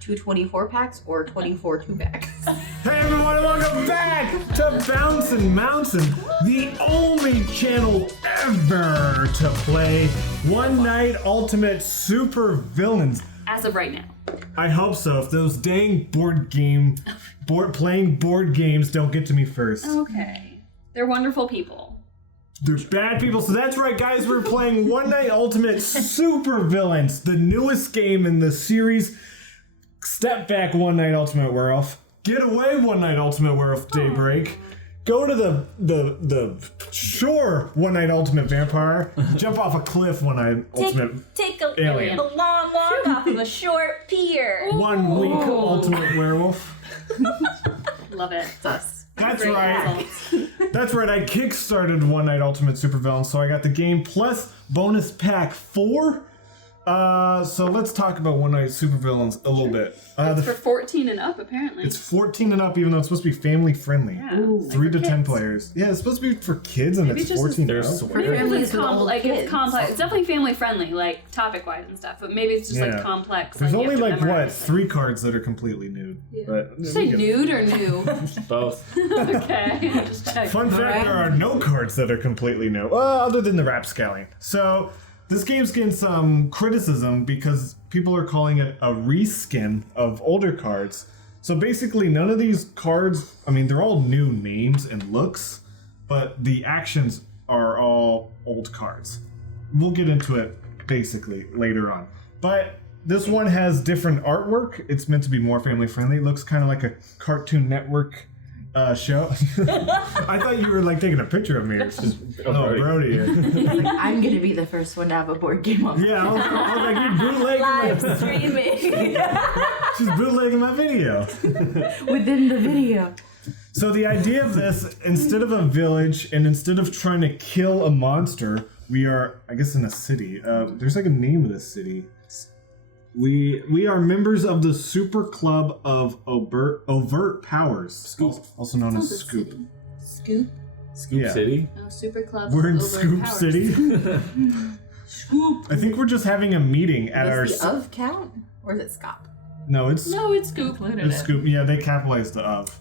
Two 24-packs or 24 2-packs. Hey everyone, welcome back to Bouncin' Mountain, the only channel ever to play One Night Ultimate Super Villains. As of right now. I hope so. If those dang playing board games don't get to me first. Okay. They're wonderful people. They're bad people. So that's right, guys. We're playing One Night Ultimate Super Villains, the newest game in the series. Step back, One Night Ultimate Werewolf. Get away, One Night Ultimate Werewolf Daybreak. Go to the shore, One Night Ultimate Vampire. Jump off a cliff, One Night Ultimate Take a Alien. long walk off of a short pier. 1 week Ultimate Werewolf. Love it. Us. That's Great right. results. That's right. I kickstarted One Night Ultimate Supervillain, so I got the game plus bonus pack 4. So let's talk about One Night Supervillains a little bit. It's for 14 and up, apparently. It's 14 and up, even though it's supposed to be family friendly. Yeah. Ooh. 3 to for 10 kids. players. Yeah, it's supposed to be for kids, and Maybe it's just 14 There's now. swear. Maybe it's families with old like kids. it's complex. It's definitely family friendly, like topic wise and stuff. But maybe it's just Yeah. like complex. There's you only have to like memorize. 3 cards that are completely nude. Yeah. But Did you say nude or new? Both. Okay, just check. Fun fact: there are no cards that are completely new, other than the rapscallion. So this game's getting some criticism because people are calling it a reskin of older cards. So basically, none of these cards, I mean, they're all new names and looks, but the actions are all old cards. We'll get into it basically later on. But this one has different artwork. It's meant to be more family friendly. It looks kind of like a Cartoon Network show. I thought you were like taking a picture of me. It's just, Brody. He's like, I'm gonna be the first one to have a board game on. Yeah, I was like, you're bootlegging Live my, streaming. she's bootlegging my video. Within the video. So the idea of this, instead of a village and instead of trying to kill a monster, we are, I guess, in a city. There's like a name of this city. We are members of the Super Club of Overt Powers, Scoop. also known as Sounds Scoop. city. Scoop? Scoop Yeah. City? Oh, Super Club. We're in Over Scoop Powers. City. Scoop. I think we're just having a meeting at our. Does the of count? Or is it scop? No, it's No, it's Scoop. it's Scoop. Yeah, they capitalized the of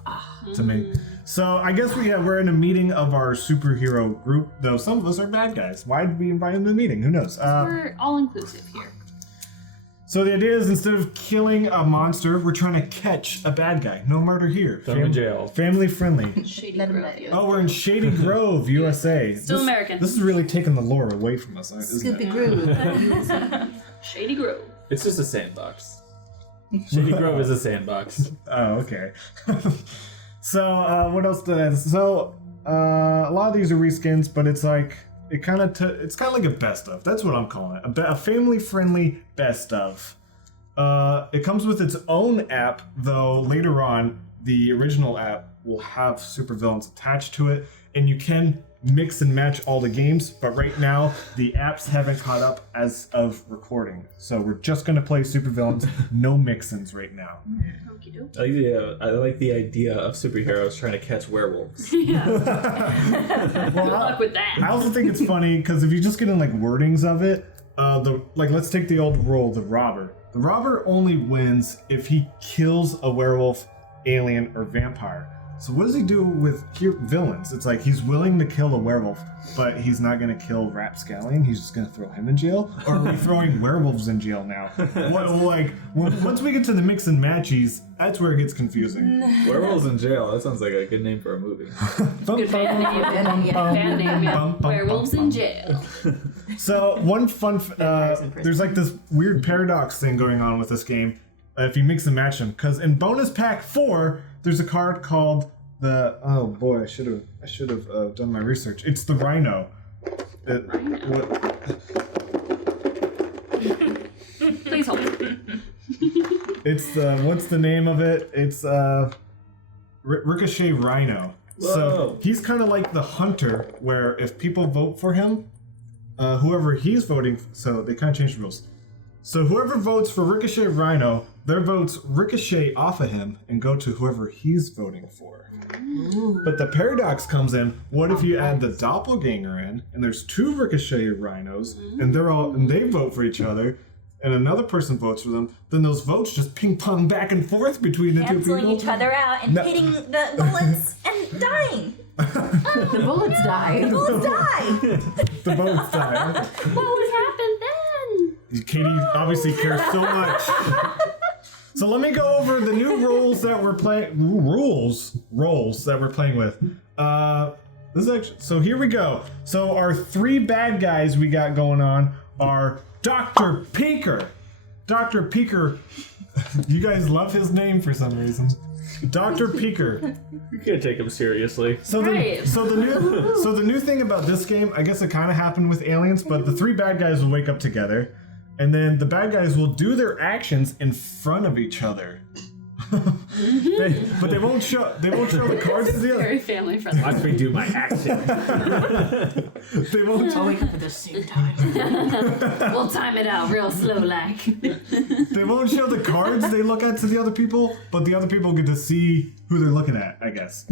to me. So I guess we're in a meeting of our superhero group. Though some of us are bad guys. Why did we invite them to the meeting? Who knows? We're all inclusive here. So the idea is instead of killing a monster, we're trying to catch a bad guy. No murder here. Throw him in jail. Family friendly. Shady Let him Grove. know. Oh, we're in Shady Grove, USA. Still American. This is really taking the lore away from us, isn't Scoopy it? Groove. Shady Grove. It's just a sandbox. Shady Grove is a sandbox. Oh, okay. So what else did I? So a lot of these are reskins, but it's like it's kind of like a best of. That's what I'm calling it. A family friendly best of. It comes with its own app, though later on the original app will have supervillains attached to it, and you can mix and match all the games, but right now the apps haven't caught up as of recording. So we're just gonna play supervillains, no mix-ins right now. Okie doke. I like the idea of superheroes trying to catch werewolves. Yeah. Good luck with that. I also think it's funny because if you just get in like wordings of it, let's take the old rule, the robber. The robber only wins if he kills a werewolf, alien, or vampire. So what does he do with villains? It's like he's willing to kill a werewolf, but he's not going to kill Rapscallion. He's just going to throw him in jail? Or are we throwing werewolves in jail now? Once we get to the mix and matchies, that's where it gets confusing. Werewolves in jail. That sounds like a good name for a movie. Good band name. Band name, yeah. Bum, bum, Werewolves bum, in bum. jail. So one fun, there's like this weird paradox thing going on with this game if you mix and match them. Because in bonus pack 4, there's a card called the, oh boy, I should have done my research. It's the Rhino. Please hold. It's the, what's the name of it? It's Ricochet Rhino. So Whoa. he's kind of like the hunter, where if people vote for him, whoever he's voting, so they kind of changed the rules. So whoever votes for Ricochet Rhino, their votes ricochet off of him and go to whoever he's voting for. Ooh. But the paradox comes in, what if you add the doppelganger in, and there's 2 Ricochet Rhinos, and they vote for each other, and another person votes for them, then those votes just ping pong back and forth between the two Canceling people. each other out and hitting the bullets and dying. The bullets die. Bullets die. The votes die. Okay. What would happen then? Katie obviously cares so much. So let me go over the new rules that we're playing. Roles that we're playing with. This is actually, so here we go. So our 3 bad guys we got going on are Dr. Peeker. Dr. Peeker. You guys love his name for some reason. Dr. Peeker. You can't take him seriously. So the new thing about this game, I guess it kind of happened with Aliens, but the 3 bad guys will wake up together, and then the bad guys will do their actions in front of each other. But they won't show the cards to the other. Very family friendly. Watch me do my action. They won't. I'll wake up at the same time. We'll time it out real slow, like. They won't show the cards they look at to the other people, but the other people get to see who they're looking at, I guess.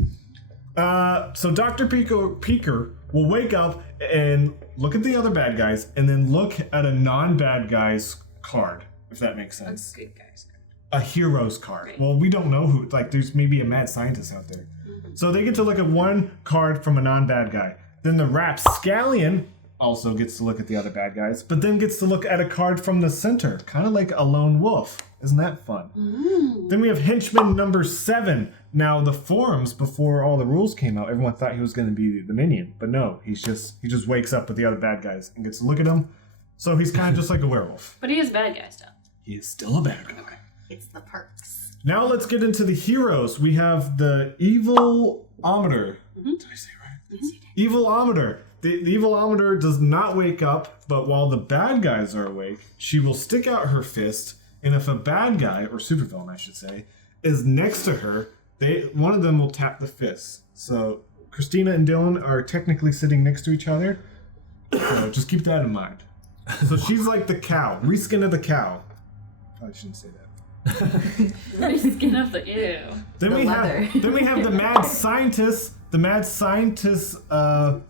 So Dr. Peeker will wake up and look at the other bad guys, and then look at a non-bad guy's card, if that makes sense. Good guys. A hero's card. Right. Well, we don't know who. Like, there's maybe a mad scientist out there. So they get to look at one card from a non-bad guy. Then the rapscallion also gets to look at the other bad guys, but then gets to look at a card from the center, kind of like a lone wolf. Isn't that fun? Then we have henchman number 7. Now, the forums, before all the rules came out, everyone thought he was going to be the minion, but no, he just wakes up with the other bad guys and gets to look at them. So he's kind of just like a werewolf. But he is bad guy stuff. He is still a bad guy. It's the perks. Now let's get into the heroes. We have the Evil-ometer. Did I say it right? Yes, you did. Evil-ometer. The Evil-ometer does not wake up, but while the bad guys are awake, she will stick out her fist, and if a bad guy, or supervillain I should say, is next to her, one of them will tap the fist. So Christina and Dylan are technically sitting next to each other, so just keep that in mind. So she's like the cow, reskin of the cow. Probably shouldn't say that. Reskin of the ew. Then we have the mad scientist. The mad scientist. The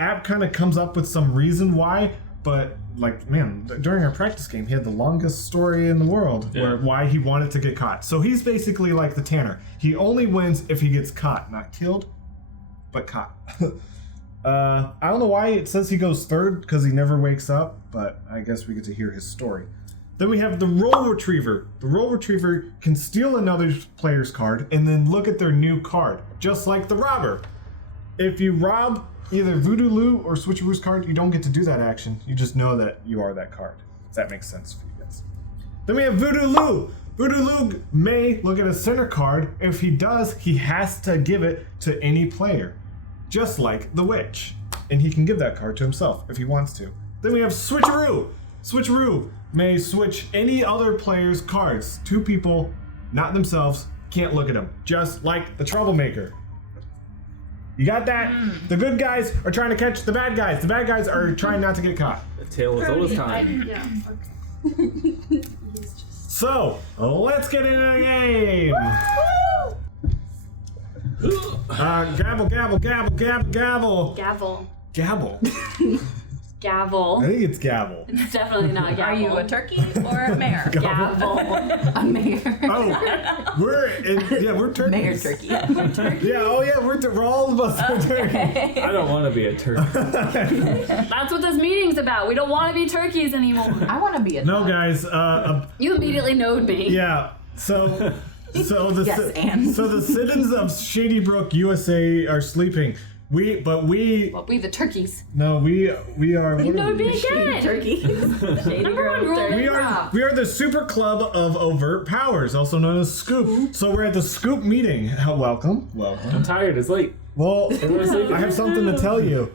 app kind of comes up with some reason why, but like, man, during our practice game, he had the longest story in the world why he wanted to get caught. So he's basically like the Tanner. He only wins if he gets caught, not killed, but caught. I don't know why it says he goes 3rd, because he never wakes up, but I guess we get to hear his story. Then we have the Role Retriever. The Role Retriever can steal another player's card and then look at their new card, just like the Robber. If you rob either Voodoo Lou or Switcheroo's card, you don't get to do that action. You just know that you are that card. If that makes sense for you guys. Then we have Voodoo Lou. Voodoo Lou may look at a center card. If he does, he has to give it to any player, just like the Witch. And he can give that card to himself if he wants to. Then we have Switcheroo. Switcheroo may switch any other player's cards. 2 people, not themselves, can't look at them. Just like the Troublemaker. You got that? The good guys are trying to catch the bad guys. The bad guys are trying not to get caught. The tale as old as time. Yeah. Okay. He's just. So, let's get into the game. Gabble, gabble, gabble, gabble, gabble. Gavel. Gabble. Gavel. I think it's gavel. It's definitely not gavel. Are you a turkey or a mare? Gavel. A mayor. Oh, we're turkeys. Mayor turkey. Yeah, oh yeah, we're all of us are turkeys. I don't want to be a turkey. That's what this meeting's about. We don't want to be turkeys anymore. I want to be a No, dog. guys. You immediately knowed me. Yeah. So the Yes, and. so the citizens of Shady Brook, USA, are sleeping. We Well, we the turkeys. are. You know me Shady again. turkey. Shady Number one girl rule. turkey. we are the Super Club of Overt Powers, also known as Scoop. So we're at the Scoop meeting. Welcome. I'm tired. It's late. Well, Everyone's sleeping. I have something to tell you.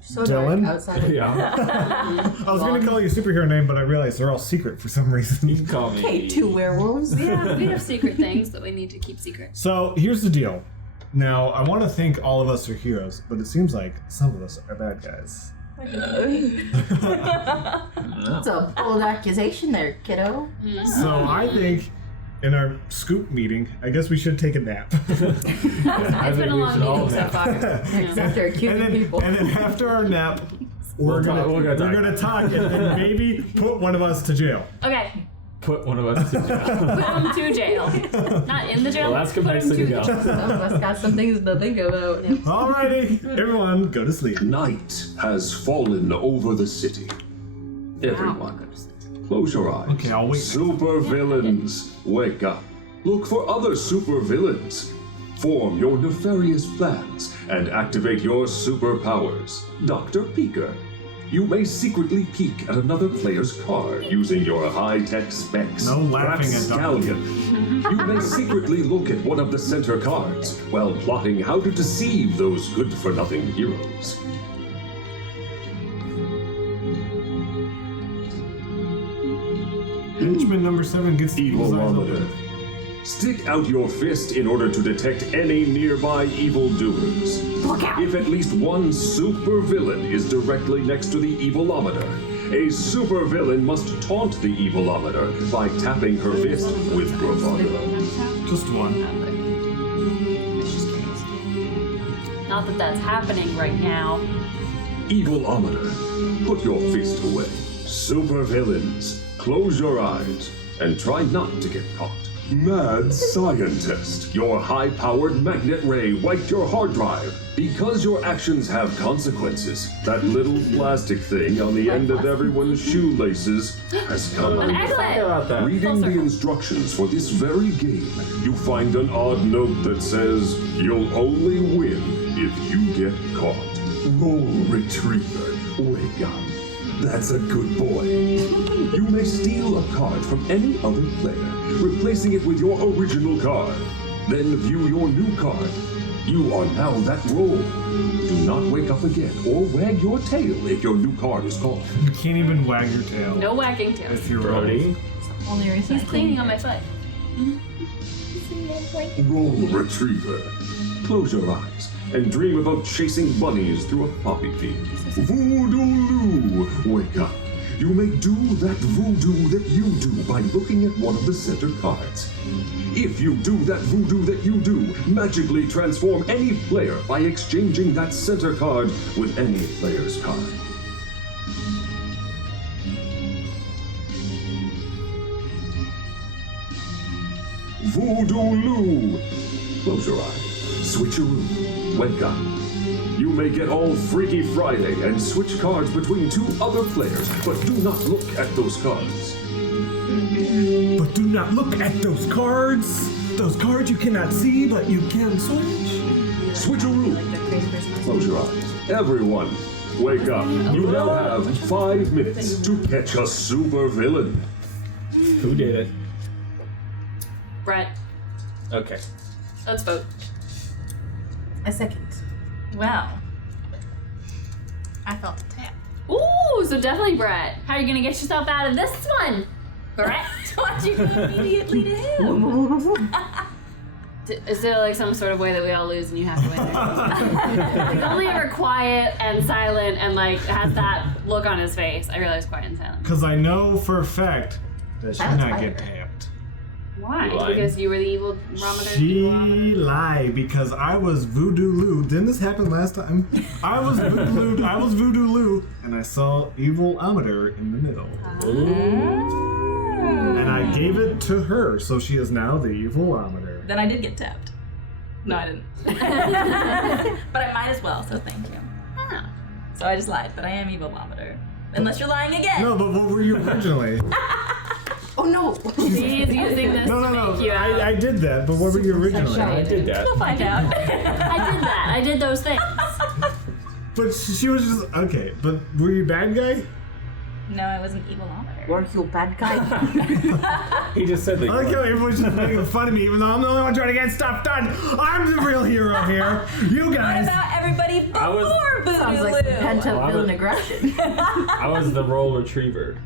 So Dylan? dark outside. Of Yeah. I was going to call you a superhero name, but I realized they're all secret for some You reason. can call me. Okay, 2 werewolves. Yeah, we have secret things that we need to keep secret. So here's the deal. Now, I want to think all of us are heroes, but it seems like some of us are bad guys. It's a bold accusation there, kiddo. So I think in our Scoop meeting, I guess we should take a nap. It's been a long meeting so far. Except they're accusing people. and then after our nap, we're We'll go gonna talk and then maybe put one of us to jail. Okay. Put one of us to jail. Put him to jail. Not in the jail. Well, that's put him complexity to go. jail. Some of us got some things to think about. Alrighty, everyone, go to sleep. Night has fallen over the city. Everyone, close your eyes. Okay, I'll wait. Super villains, wake up. Look for other super villains. Form your nefarious plans and activate your superpowers. Dr. Peeker. You may secretly peek at another player's card using your high-tech specs. No laughing at Dr. Scallion. You may secretly look at one of the center cards while plotting how to deceive those good-for-nothing heroes. Henchman number 7 gets the evil's eyes Evilometer. open. Stick out your fist in order to detect any nearby evildoers. Look out. If at least one super villain is directly next to the evilometer, a super villain must taunt the evilometer by tapping her fist with bravado. Just one. Not that that's happening right now. Evilometer, put your fist away. Super villains, close your eyes and try not to get caught. Mad scientist, your high-powered magnet ray wiped your hard drive. Because your actions have consequences, that little plastic thing on the end of everyone's shoelaces has come An undone. eglet. About that. Reading the instructions for this very game, you find an odd note that says, you'll only win if you get caught. Roll Retriever, wake up. That's a good boy. You may steal a card from any other player, replacing it with your original card. Then view your new card. You are now that role. Do not wake up again or wag your tail if your new card is called. You can't even wag your tail. No wagging tails. If you're Brody. Only He's cleaning on my foot. Roll Retriever. Close your eyes and dream about chasing bunnies through a poppy field. Voodoo-loo, wake up. You may do that voodoo that you do by looking at one of the center cards. If you do that voodoo that you do, magically transform any player by exchanging that center card with any player's card. Voodoo-loo. Close your eyes. Switcheroo. Wake up. You may get all Freaky Friday and switch cards between two other players, but do not look at those cards. But do not look at those cards. Those cards you cannot see, but you can switch. Switcheroo. Close your eyes. Everyone, wake up. You now have 5 minutes to catch a super villain. Who did it? Brett, Okay. let's vote. A second. Wow. I felt attacked. Ooh, so definitely Brett. How are you gonna get yourself out of this one, Brett? Why'd you go immediately to him? Is there like some sort of way that we all lose and you have to win? Like only ever quiet and silent and like has that look on his face. I realize quiet and silent. Because I know for a fact that she That's not fire. get tapped. Why? You lied. Because you were the evil barometer. She lied because I was Voodoo Lou. Didn't this happen last time? I was Voodoo Lou, and I saw Evil Ameter in the middle. And I gave it to her, so she is now the Evil Ameter. Then I did get tapped. No, I didn't. But I might as well, so thank you. Oh. So I just lied, but I am evil barometer. Unless you're lying again. No, but what were you originally? Oh no! She's using this No, to make you out. I did that, but what were you originally? I did that. We'll find out. I did that. I did those things. But she was just okay. But were you bad guy? No, I was an evil barometer. Were you a bad guy? He just said that. I like how everyone's just making fun of me, even though I'm the only one trying to get stuff done. I'm the real hero here. You What guys. about everybody I was- before Voodoo Sounds like Lou? pent up Well, villain aggression. I was the roll retriever.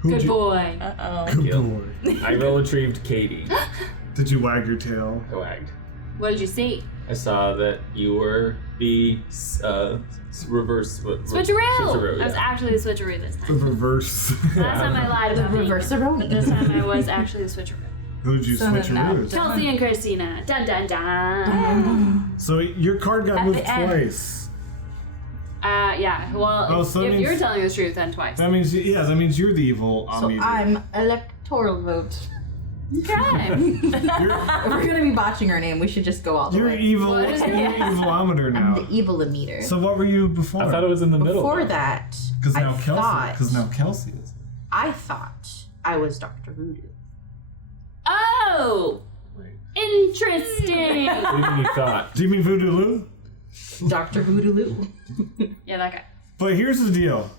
Who'd Good you- boy. Uh-oh. Good Yep. boy. I roll retrieved Katie. Did you wag your tail? I wagged. What did you see? I saw that you were the reverse. Switcheroo! Switcheroo, I was yeah. actually the switcheroo this The time. reverse. Last time I lied about being Reverse-a-roll. but this time I was actually the switcheroo. Who'd you So then switch now- around? Chelsea and Christina. Dun dun dun. So your card got At moved the end. twice. Yeah. Well, Oh, so that if means- you're telling the truth, then twice. That means that means you're the evil So omni. I'm electoral vote. Okay. If we're gonna be botching her name, we should just go all the You're way. evil. What is You're it? evilometer now. The evil meter. So what were you before? I thought it was in the middle. Before that, Because I now Kelsey. thought Because now Kelsey is. I thought I was Dr. Voodoo. Oh, Wait. interesting. What do you mean you thought? Do you mean Voodoo Lou? Dr. Voodoo Lou. Yeah, that guy. But here's the deal.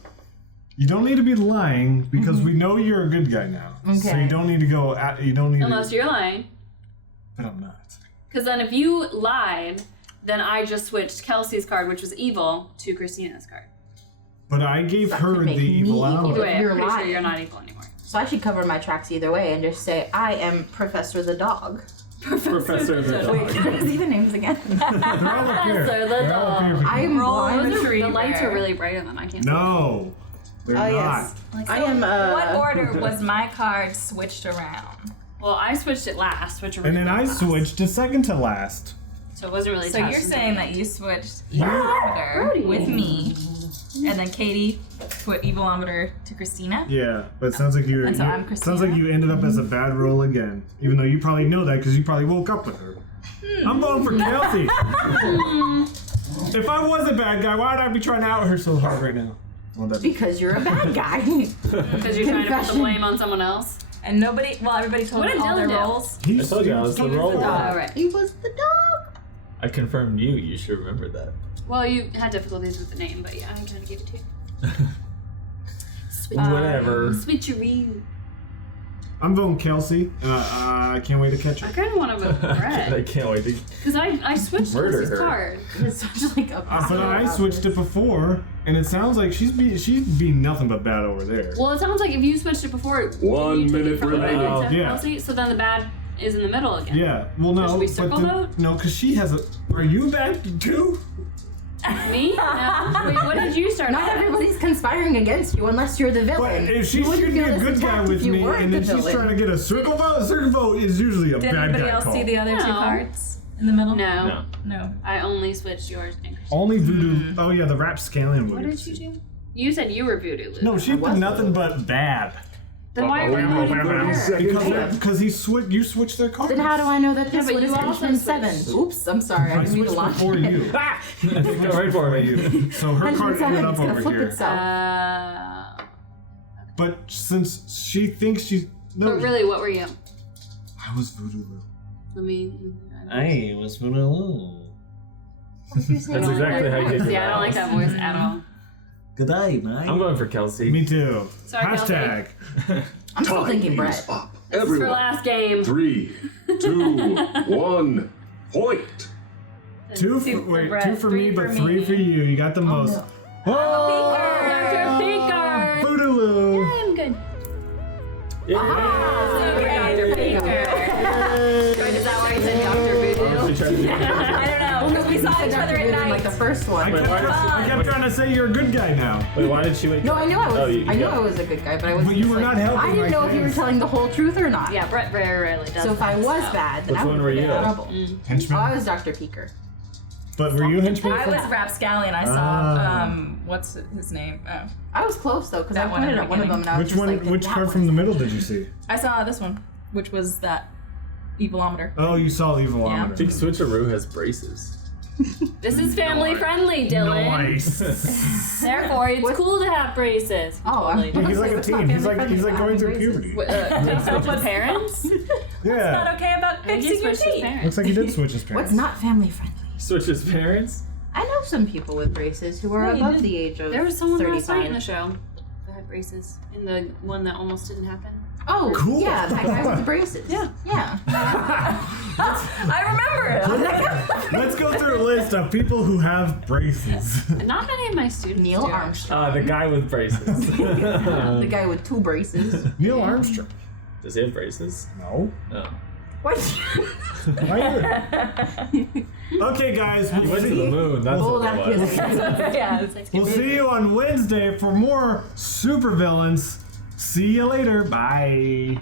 You don't need to be lying because we know you're a good guy now. So Okay. you don't need to go. You don't need Unless to. you're lying. But I'm not. Because then if you lied, then I just switched Kelsey's card, which was evil, to Christina's card. But I gave That her could make the me evil evil. Either hour. way, You're I'm pretty sure lying. you're not evil anymore. So I should cover my tracks either way and just say I am Professor the Dog. Professor the dog. Wait, can I see the names again? They're all up here. Professor the They're all up here. dog. I am Roll blind. Those are, the Retriever. lights are really bright on them. I can't see. No. They're Oh not. yes. Like, I am. What order was my card switched around? Well, I switched it last, which And then I switched to second to last. So it wasn't really So touched you're until saying the that end. you switched evilometer with me, and then Katie put evilometer to Christina? Yeah, but it sounds like you. And so you- I'm sounds like you ended up as a bad roll again. Even though you probably know that because you probably woke up with her. I'm voting for Kelsey. If I was a bad guy, why would I be trying to out her so hard right now? Well, that Because you're a bad guy. Because you're trying to put the Confession. blame on someone else. And nobody, well, everybody told What us did all their Dylan do? roles. He I told you I was the roll. Oh, right. He was the dog. I confirmed you. You should remember that. Well, you had difficulties with the name, but yeah, I kind of gave it to you. Whatever. Switcheroo. I'm voting Kelsey, and I can't wait to catch I her. kind of want to vote I Brett. can't wait to. Because I switched Murder Kelsey's her. card. It's such like a. But I switched it before, and it sounds like she's being nothing but bad over there. Well, it sounds like if you switched it before, One you took minute it from the red remaining. instead of Yeah. Kelsey, so then the bad is in the middle again. Yeah, well, no, Should we but circle vote? no, because she has a. Are you bad too? Me? No. Wait, what did you start Not off as? everybody's conspiring against you unless you're the But villain. if she You should wouldn't be feel a as good guy attacked with if you me, weren't and then the she's villain. trying to get a circle vote is usually a Did bad anybody guy else call. see the other two No. cards in the middle? No. No. No. I only switched yours and Christine. Only voodoo. Oh yeah, the rapscallion What voodoo. did you do? You said you were voodoo, Luke. No, she did nothing but bad. Then why are we voting for her? Because you switched their cards. Then how do I know that Yeah, this but was you also Henchman switched. 7? Oops, I'm sorry. I I didn't mean to switched launch before it. you. Go right for me. So her Henchman card 7 ended is up gonna over flip here. itself. But since she thinks she's no, But really, what were you? I was voodoo. Let me. I was voodoo. That's exactly how you get your Yeah, I don't like that voice at all. Good day, mate. I'm going for Kelsey. Me too. Sorry, Hashtag. I'm still Time thinking is Brett. up. This is for Everyone. last game. 3, 2, 1. Point. Two Two for, for wait, Brett, 2 for me, three for but 3 me. for you. You got the most. no. Oh, Dr. Pinkard. Voodoo Lou. I'm good. Yeah. Dr. Pinkard. Is that why you said Dr. Voodoo? She tried to do that. I don't know. Because we saw each other at Like the night. first one. I kept trying to say you're a good guy now. Wait, why did she wait? No, I knew I was. Oh, you I knew got- I was a good guy, but I was. But you were not helping I didn't my know if you were case. telling the whole truth or not. Yeah, Brett very rarely does. So if I that, was so. bad, then Which I one would were be in you? trouble. Henchman. Oh, I was Dr. Peeker. But were you henchman? I was Rapscallion. I saw, what's his name? Oh. I was close though, because I That one in pointed the at one of them and I was Which just one? like, Which that card one. from the middle did you see? I saw this one, which was that evilometer. Oh, you saw I evilometer. think Switcheroo has braces. This is family friendly, Dylan. Nice. Therefore, it's cool to have braces. Oh, I'm Totally. He's like a It's not teen. He's family like friendly, going through but puberty. Switch with parents? Yeah. Not okay about I think he fixing your switched his teeth. parents. Looks like he did switch his What's parents. not family friendly? Switch's parents? I know some people with braces who are Yeah, you above did. the age of There was someone last 35. night in the show who had braces. In the one that almost didn't happen. Oh, Cool. yeah, that guy with the braces. Yeah. Yeah. I remember. Let's go through a list of people who have braces. Not many of my students Neil do. Armstrong. The guy with braces. The guy with 2 braces. Neil Armstrong. Does he have braces? No. No. What? Okay, guys. He went to the moon. That's Oh, what that it was. is. Yeah. We'll see you on Wednesday for more supervillains. See you later. Bye.